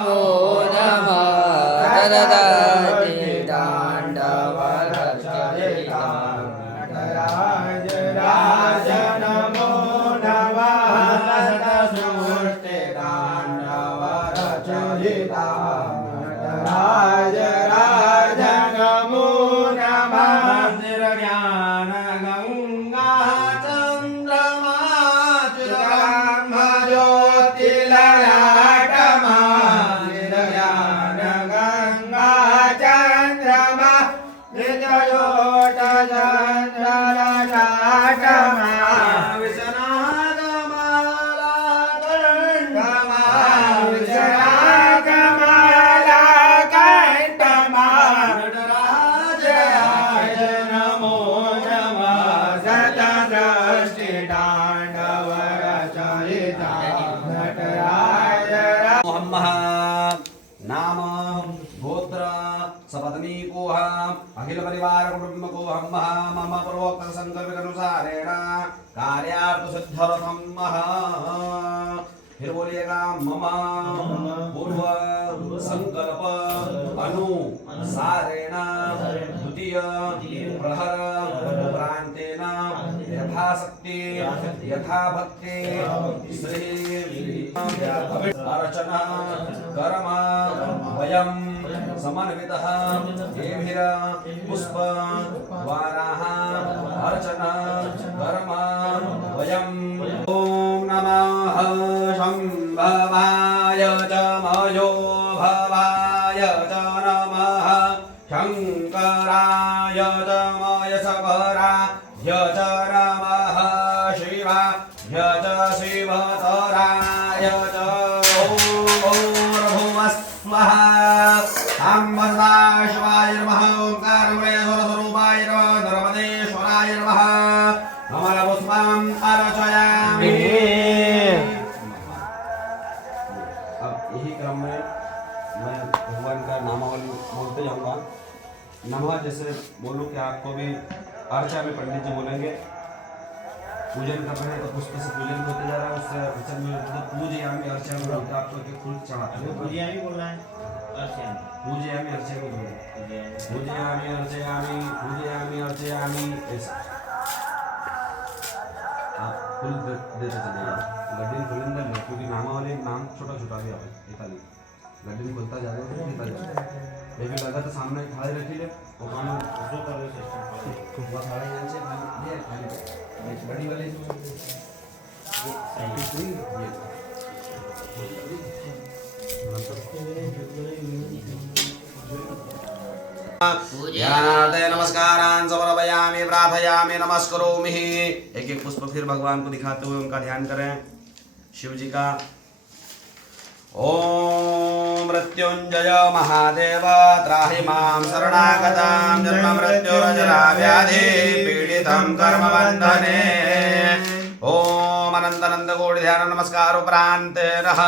नमो नमः गणराजे तांडव रचयिता नटराज राज नमो नमः सृष्टि तांडव रचयिता नटराज राज नमो नमः निर्ज्ञान गंगा चंद्रमा चिरब्रह्म ज्योतिललाटमा निर्ज्ञान गंगा चंद्रमा निर्जयोत चंद्रललाटमा विष्णागमाला कंठमा विष्णागमाला कंठमा नटराज राज नमो नमः सतदृष्टि तांडव रचयिता नटराज मोहम्मः नाम गोत्र सपत्नी को अखिल परिवार कुटुंब को हम मम पूर्वोक्त संकल्प अनुसारेण कार्यार्थ सिद्धर्थम फिर बोलिएगा मम पूर्व संकल्प अनुसारेण द्वितीय प्रहर प्रांतेन यथाशक्ति यथा भक्ति श्री अर्चना कर्म वयं समन्वितः एभिर पुष्प द्वाराः अर्चना कर्म वयं ओम नमः शंभवाय च मयो भवाय च नमः शंकराय च मयसकराय च नमः शिवाय च शिवतराय च ॐ भूर्भुवः शिवाय नमः ओंकारमयस्वरूपाय नमः नर्मदेश्वराय नमः कमलपुष्पम् अर्चयामि। अब यही क्रम में मैं भगवान का नामावली बोलते जाऊंगा। नमः जैसे बोलूं कि आपको भी अर्चा में पंडित जी बोलेंगे पूजन कर रहे हैं तो पुष्प से पूजन होते जा रहा है उससे अर्चन में मतलब पूजयामि अर्चा में बोलते आपको कि फूल चढ़ाते हैं पूजयामि बोलना है अर्चना पूजयामि अर्चा को बोलो पूजयामि अर्चयामि पूजयामि अर्चयामि ऐसा आप फूल देते चलिएगा गड्ढे खुलेंगे नहीं क्योंकि नामावली नाम छोटा छोटा भी आप इताली गड्ढे खुलता जाएगा तो कितना जाएगा लेकिन लगा तो सामने थाली रखी ले वो काम जो कर रहे सिस्टम वो थाली यहाँ से ये थाली बड़ी वाली ज्ञानार्थे नमस्कारान् समर्पयामि प्रार्थयामि नमस्करोमि। एक एक पुष्प फिर भगवान को दिखाते हुए उनका ध्यान करें शिव जी का। ओम मृत्युंजय महादेव त्राहि मां शरणागतां जन्म मृत्युर्जरा व्याधि पीडितं कर्म बंधने। ओम अनंत अनंत कोटि ध्यान नमस्कार उपरांत रह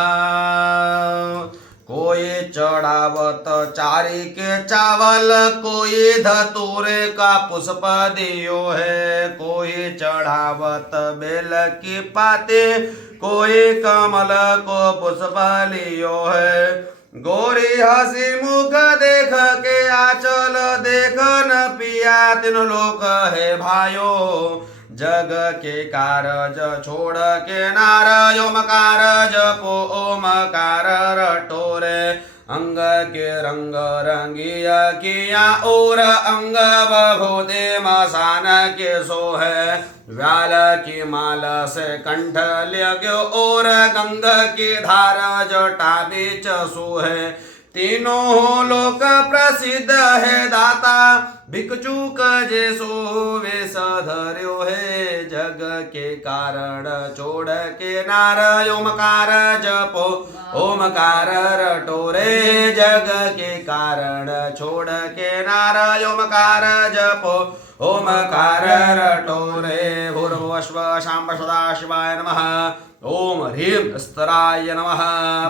कोई चढ़ावत चारी के चावल कोई धतूरे का पुष्प दियो है कोई चढ़ावत बेल की पाते कोई कमल को पुष्प लियो है। गोरी हसी मुख देख के आचल देख न पिया तीन लोक है भायो जग के कारज छोड़ के नार ओमकार जपो ओमकार रटोरे अंग के रंग रंगिया किया और अंग बभूते मसान के सो है व्याल की माल से कंठ लग्यो और गंग की धार जटा बीच सो है। तीनों लोक प्रसिद्ध है दाता भिक्षुक जैसो वेश धर्यो है जग के कारण छोड़ के नार ओमकार जपो ओमकार रटोरे जग के कारण छोड़ के नार ओमकार जपो ओमकार रटोरे भूर्भुवस्व शाम्ब सदा शिवाय नमः ओम ह्रीं स्तराय नमः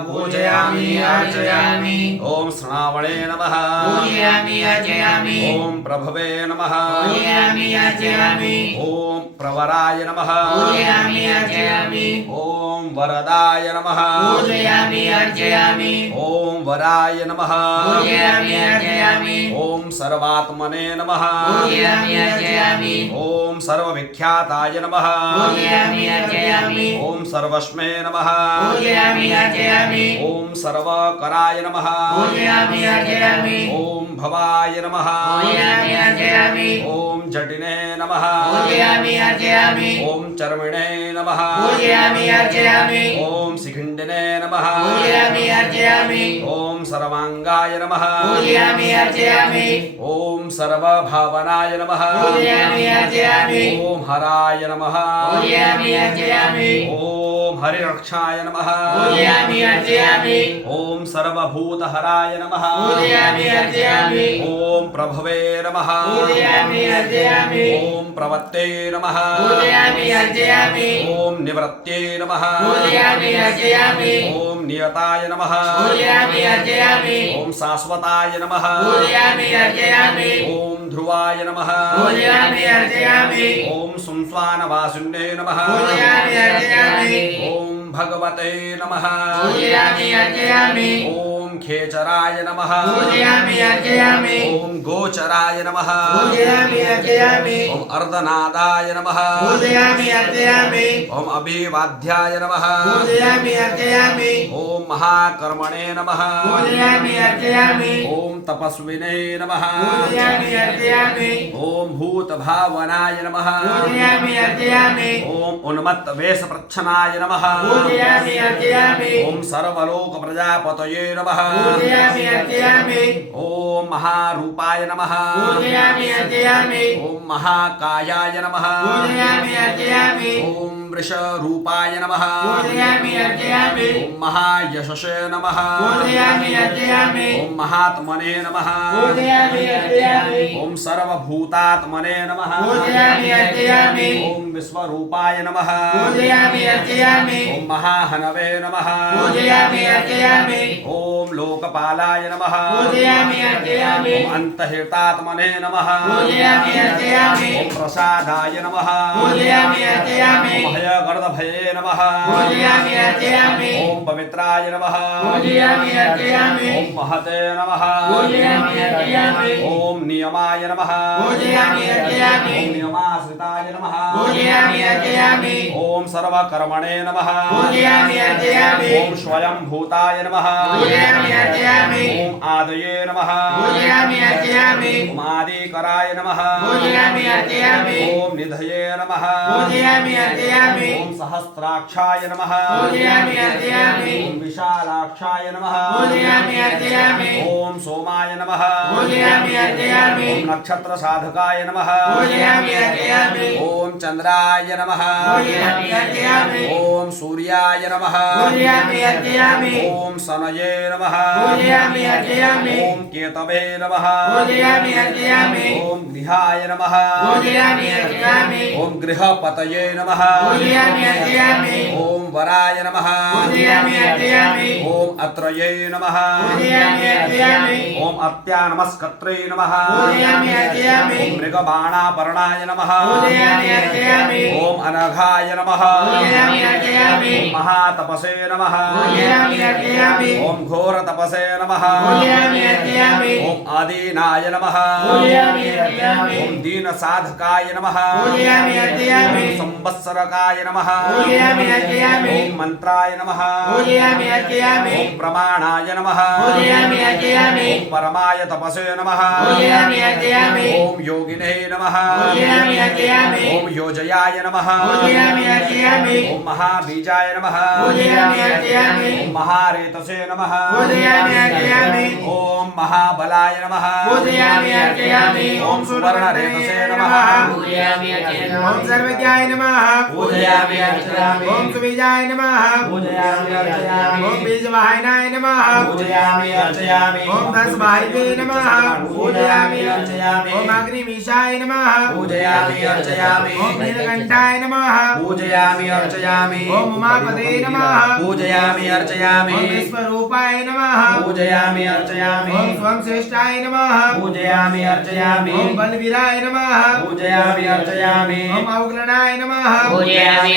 पूजयामि अर्चयामि ओम श्रावणे नमः पूजयामि अर्चयामि ओम प्रभवे नमः पूजयामि अर्चयामि ओम प्रवराय नमः पूजयामि अर्चयामि ओम वरदाय नमः पूजयामि अर्चयामि ओम वराय नमः पूजयामि अर्चयामि ओम सर्वात्मने नमः पूजयामि अर्चयामि ओम सर्वविख्याताय नमः पूजयामि अर्चयामि ओम सर्वस्मै नमः पूजयामि अर्चयामि ओम सर्वकराय नमः पूजयामि अर्चयामि ओम भवाय नमः पूजयामि अर्चयामि ओम जटिने नमः पूजयामि अर्चयामि ओम चर्मिणे नमः पूजयामि अर्चयामि ओम शिखिण्डिने नमः पूजयामि अर्चयामि ओम सर्वांगाय नमः पूजयामि अर्चयामि ओम सर्वभावनाय नमः पूजयामि अर्चयामि ओम हराय नमः पूजयामि अर्चयामि ओम हरिरक्षाय नमः पूजयामि अर्चयामि ओम सर्वभूतहराय नमः पूजयामि अर्चयामि ओम प्रभवे नमः पूजयामि अर्चयामि ओम प्रवत्ते नमः पूजयामि अर्चयामि ओम निवृत्ते नमः पूजयामि अर्चयामि ओम नियताय नमः पूजयामि अर्चयामि ओम शाश्वताय नमः पूजयामि अर्चयामि ओम ध्रुवाय नमः पूजयामि अर्चयामि ओम सुंस्वानवासिन्ये नमः पूजयामि अर्चयामि ओम भगवते नमः पूजयामि अर्चयामि ओम खेचराय नमः पूजयामि अर्चयामि ओम गोचराय नमः पूजयामि अर्चयामि ओम अर्धनादाय नमः पूजयामि अर्चयामि ओम अभिवाद्याय नमः पूजयामि अर्चयामि ओम महाकर्मणे नमः पूजयामि अर्चयामि ओम तपस्विने नमः पूजयामि अर्चयामि ओम भूतभावनाय नमः पूजयामि अर्चयामि ओम उन्मत्त वेश प्रच्छनाय नमः पूजयामि अर्चयामि ओम सर्वलोक प्रजापतये नमः पूजयामि अर्चयामि ओम महारूपाय नमः पूजयामि अर्चयामि ओम महाकायाय नमः पूजयामि अर्चयामि ओम वृषरूपाय नमः पूजयामि अर्चयामि ओम महायशसे नमः पूजयामि अर्चयामि ओम महात्मने नमः पूजयामि अर्चयामि ओम सर्वभूतात्मने नमः पूजयामि अर्चयामि ओम विश्वरूपाय नमः पूजयामि अर्चयामि ओम महाहनवे नमः पूजयामि अर्चयामि ओम लोकपालाय नमः पूजयामि अर्चयामि ओम अंतहितात्मने नमः पूजयामि अर्चयामि ओम प्रसादाय नमः पूजयामि अर्चयामि ओम भयगर्दभये नमः पूजयामि अर्चयामि ओम पवित्राय नमः पूजयामि अर्चयामि ओम महते नमः पूजयामि अर्चयामि ओम नियमाय नमः पूजयामि अर्चयामि ओम नियमाश्रिताय नमः पूजयामि अर्चयामि ओम सर्वकर्मणे नमः पूजयामि अर्चयामि ओम स्वयं भूताय नमः पूजयामि अर्चयामि ओम आदये नमः पूजयामि अर्चयामि ओम आदिकराय नमः पूजयामि अर्चयामि ओम निधये नमः पूजयामि अर्चयामि ओम सहस्राक्षाय नमः पूजयामि अर्चयामि ओम विशालाक्षाय नमः पूजयामि अर्चयामि ओम सोमाय नमः पूजयामि अर्चयामि ओम नक्षत्र साधकाय नमः पूजयामि अर्चयामि ओम चंद्राय नमः पूजयामि अर्चयामि ओम सूर्याय नमः पूजयामि अर्चयामि ओम सनये नमः पूजयामि अर्चयामि ओम केतवे नमः पूजयामि अर्चयामि ओम गृहाय नमः पूजयामि अर्चयामि ओम गृहपतये नमः पूजयामि अर्चयामि ओम वराय नमः पूजयामि अर्चयामि ओम अत्रये नमः पूजयामि अर्चयामि ओम अत्यानमस्कत्रे नमः पूजयामि अर्चयामि ओम मृगबाणापर्णाय नमः पूजयामि अर्चयामि ओम अनघाय नमः पूजयामि अर्चयामि ओम महातपसे नमः पूजयामि अर्चयामि ओम घोरतपसे नमः पूजयामि अर्चयामि ओम आदीनाय नमः पूजयामि अर्चयामि ओम दीनसाधकाय नमः पूजयामि अर्चयामि ओम संवत्सरकाय नमः पूजयामि अर्चयामि ओम मंत्राय नमः पूजयामि अर्चयामि ओम प्रमाणाय नमः पूजयामि अर्चयामि ओम परमाय तपसे नमः पूजयामि अर्चयामि ओम योगिने नमः पूजयामि अर्चयामि ओम योजयाय नमः पूजयामि अर्चयामि ओम महाबीजाय नमः पूजयामि अर्चयामि ओम महारेतसे नमः पूजयामि अर्चयामि ओम महाबलाय नमः पूजयामि अर्चयामि ओम सुवर्णरेतसे नमः पूजयामि अर्चयामि ओम सर्वज्ञाय नमः पूजयामि अर्चयामि ओम सुविजाय नमः पूजयामि अर्चयामि ओम बीजवाहिनाय नमः पूजयामि अर्चयामि ओम दशवाहिवे नमः पूजयामि अर्चयामि ओम अग्निमीशाय नमः पूजयामि अर्चयामि ओम नीलकंठाय नमः पूजयामि अर्चयामि ओम उमापते नमः पूजयामि अर्चयामि ओम विश्वरूपाय नमः पूजयामि अर्चयामि ओम स्वयंश्रेष्ठाय नमः पूजयामि अर्चयामि ओम बलवीराय नमः पूजयामि अर्चयामि ओम अवगणनाय नमः पूजयामि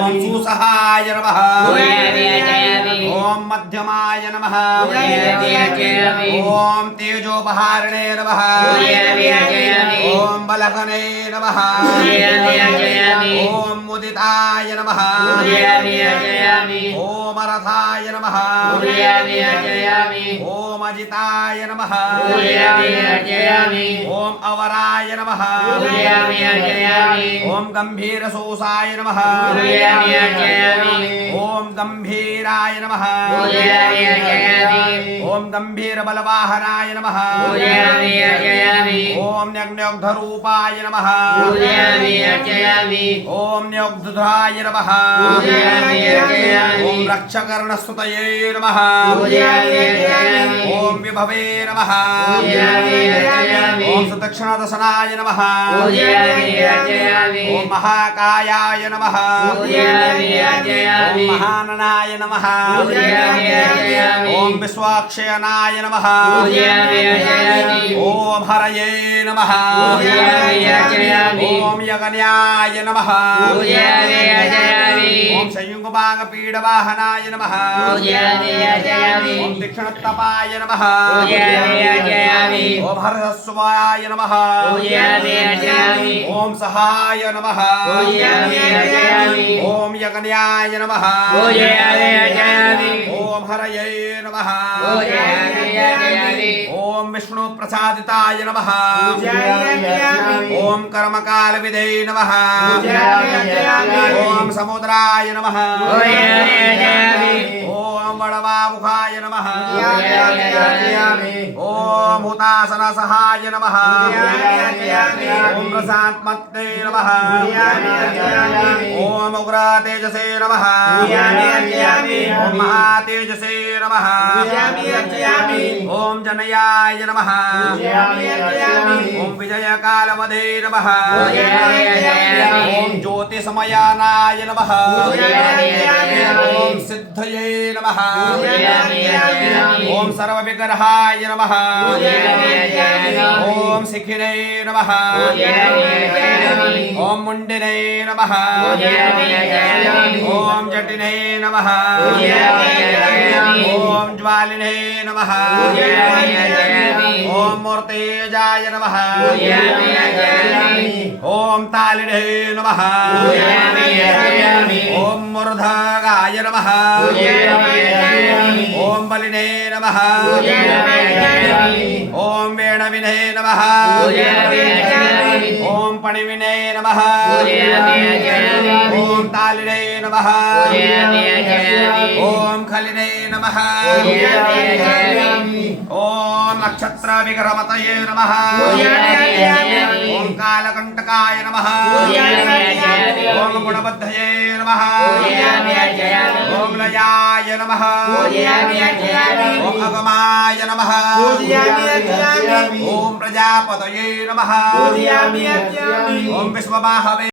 ओम सुसहाय नमः पूजयामि ओम मध्यमाय नमः पूजयामि ओम तेजोपहारिणे नमः पूजयामि ओम बलहने नमः पूजयामि ओम मुदिताय नमः पूजयामि ओम रथाय नमः पूजयामि ओम अजिताय नमः पूजयामि ओम अवराय नमः पूजयामि ओम गंभीरसोसाय नमः पूजयामि ओम गंभीराय नमः पूजयामि ओम गंभीर बलवाहनाय नमः पूजयामि ओम न्यग्नयोग्धरूपाय नमः पूजयामि ओम न्यग्धुधाय नमः पूजयामि ओम रक्षकर्णस्तुतये नमः पूजयामि ओम विभवे नमः पूजयामि ओम सुदक्षिणदशनाय नमः पूजयामि ओम महाकायाय नमः पूजयामि ओम महाननाय नमः पूजयामि ओम विश्वाक्षयनाय नमः पूजयामि ओम हरये नमः पूजयामि ओम यगन्याय नमः पूजयामि ओम संयुगभागपीडवाहनाय नमः पूजयामि ओम दक्षिणतपाय नमः पूजयामि ओम हरस्वाय नमः पूजयामि ओम सहाय नमः पूजयामि ओम यगन्याय नमः पूजयामि ओम हरये नमः पूजयामि ओम विष्णु प्रसादिताय नमः ओम कर्मकालविदे नमः ओम समुद्राय नमः ओम वडवामुखाय नमः ओम हुतासनसहाय नमः ओम प्रसात्मत्ते नमः ओम उग्रतेजसे नमः ओम महातेजसे नमः ओम जनयाय नमः ओम विजयकालवदे नमः ओम ज्योतिसमयानाय नमः ओम सिद्धये नमः ओम सर्वविग्रहाय नमः ओम शिखिने नमः ओम मुंडिने नमः ओम जटिने नमः ओम ज्वालिने नमः ओम मूर्तेजाय नमः ओम तालिने नमः ओम मूर्धगाय नमः ओम बलिने नमः ओम वेणविने नमः ओम पणिविने नमः ओम तालिने नमः ओम खलिने नमः ओम नक्षत्र विक्रमतये नमः ओम कालकंटकाय नमः ओम गुणबद्धये नमः ओम लयाय नमः ओम अगमाय नमः ओम प्रजापतये नमः ओम विश्वबाहवे